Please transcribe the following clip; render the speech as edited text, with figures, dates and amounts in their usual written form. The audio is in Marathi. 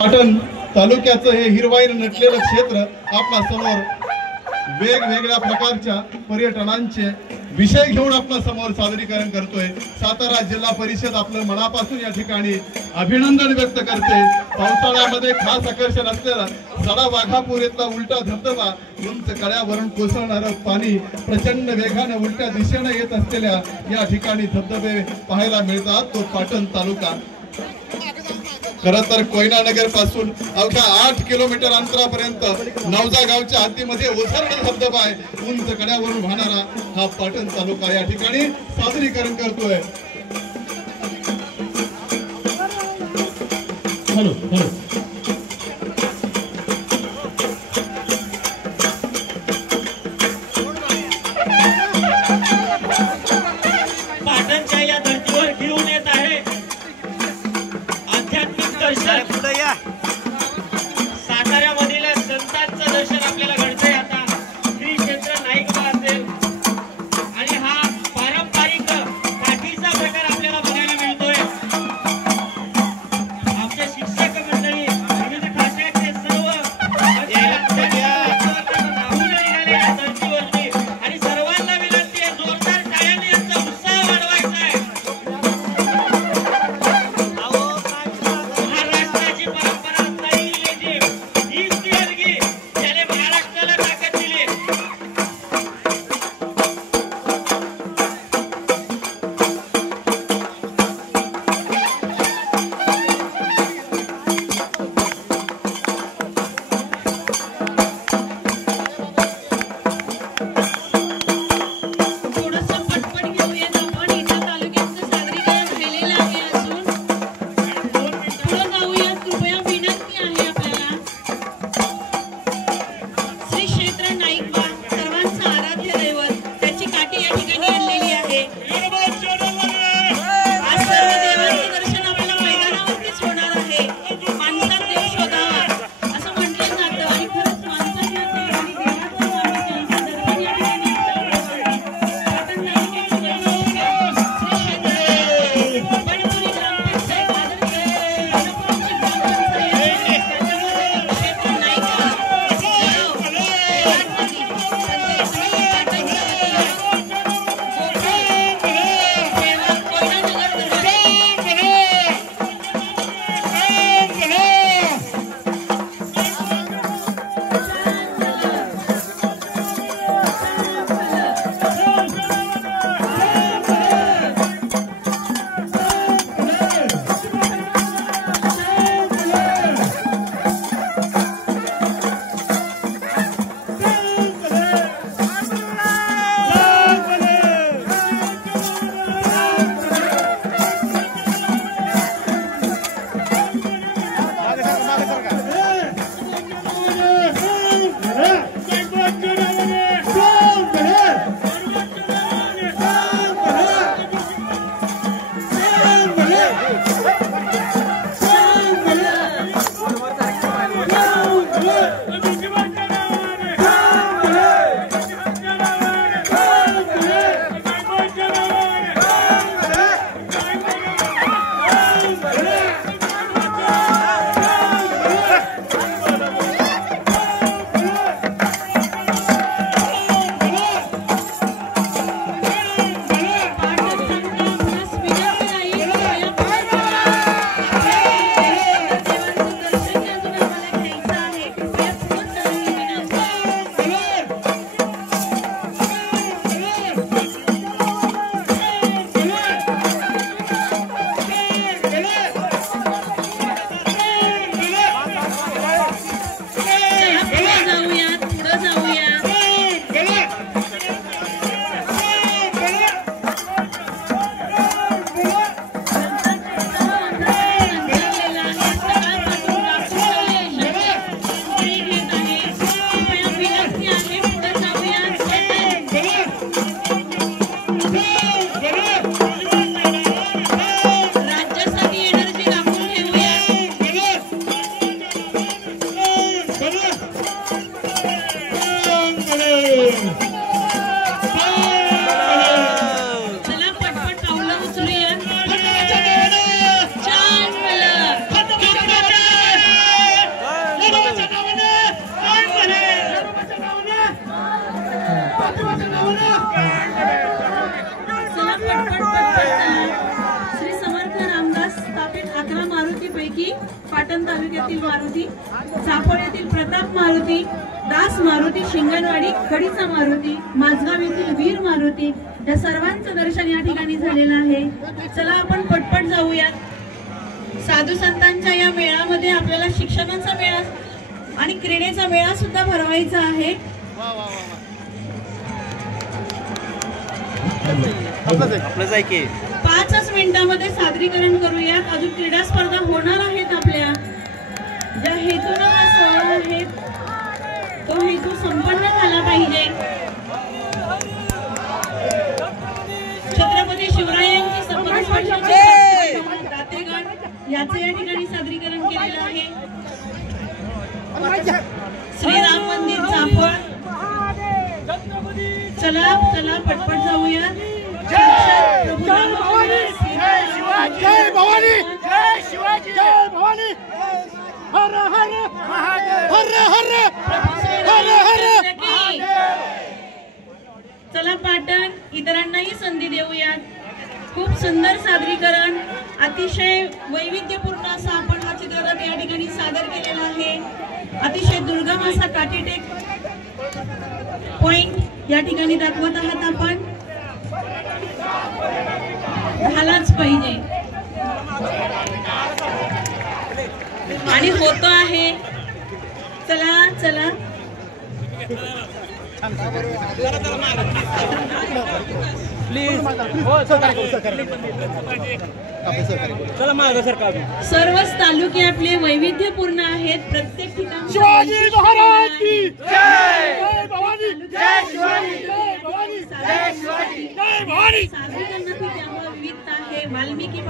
पाटण तालुक्याचं हे हिरवाईने नटलेलं क्षेत्र आपल्या समोर वेगवेगळ्या प्रकारच्या पर्यटनांचे विषय घेऊन आपल्या समोर सादरीकरण करतोय। सातारा जिल्हा परिषद आपलं मनापासून या ठिकाणी अभिनंदन व्यक्त करते। पावसाळ्यामध्ये खास आकर्षण असलेला सडा वाघापूर इथला उलटा धबधबा, उंच कड्यावरून कोसळणारं पाणी, प्रचंड वेगाने उलट्या दिशेने येत असलेल्या या ठिकाणी धबधबे पाहायला मिळतात। तो पाटण तालुका खरं तर कोयना नगर पासून अवघ्या 8 किलोमीटर अंतरापर्यंत नवजा गावच्या हद्दीमध्ये ओझरणे धबधबा आहे। उंच कड्यावरून वाहणारा हा पाटण तालुका या ठिकाणी सादरीकरण करतोय। हॅलो हॅलो पाटणच्या या धर्तीवर घेऊन येत आहे आध्यात्मिक दर्शन। साताऱ्यामधील संतांचं दर्शन आपल्याला घडतंय। आता श्री क्षेत्र नाईकबा असेल आणि हा पारंपरिक काठीचा प्रकार आपल्याला बघायला मिळतोय। आमचे शिक्षक मंडळी पाटण तालुक्यातील मारुती, चाफळ येथील प्रताप मारुती, दास मारुती, शिंगणवाडी खडीचा मारुती, माझगाव येथील वीर मारुती, या सर्वांचं दर्शन या ठिकाणी झालेलं आहे। चला आपण पटपट जाऊयात। साधू संतांच्या या मेळामध्ये आपल्याला शिक्षणाचा मेळा आणि क्रीडेचा मेळा सुद्धा भरवायचा आहे। आपलंच आहे की 5च मिनिटांमध्ये सादरीकरण करूयात। अजून क्रीडा स्पर्धा होणार आहेत आपल्या। ज्या हेतूने हा सोहळा आहे तो हेतू संपन्न झाला पाहिजे। छत्रपती शिवरायांची शपथ दातेगण याचे या ठिकाणी सादरीकरण केलेलं आहे। श्रीराम मंदिर चाफळ। चला चला पटपट जाऊया। जय भवानी, जय शिवाजी, जय भवानी, हर हर हर हर हर हर। चला पाटण इतरांनाही संधी देऊयात। खूप सुंदर सादरीकरण, अतिशय वैविध्यपूर्ण असा आपण हा चित्ररथ या ठिकाणी सादर केलेला आहे। अतिशय दुर्गम असा काठीटेक पॉइंट या ठिकाणी दाखवत आहात आपण। झालाच पाहिजे आणि होतो आहे। चला चला प्लीज हो चला मागं सरकार सर्वच तालुके आपले वैविध्यपूर्ण आहेत। प्रत्येक ठिकाणी शिवाजी महाराज की जय, जय भवानी, जय शिवाजी, जय भवानी, जय शिवाजी, जय भवानी। सादरीकरणाची त्यामुळे विविधता आहे। वाल्मिकी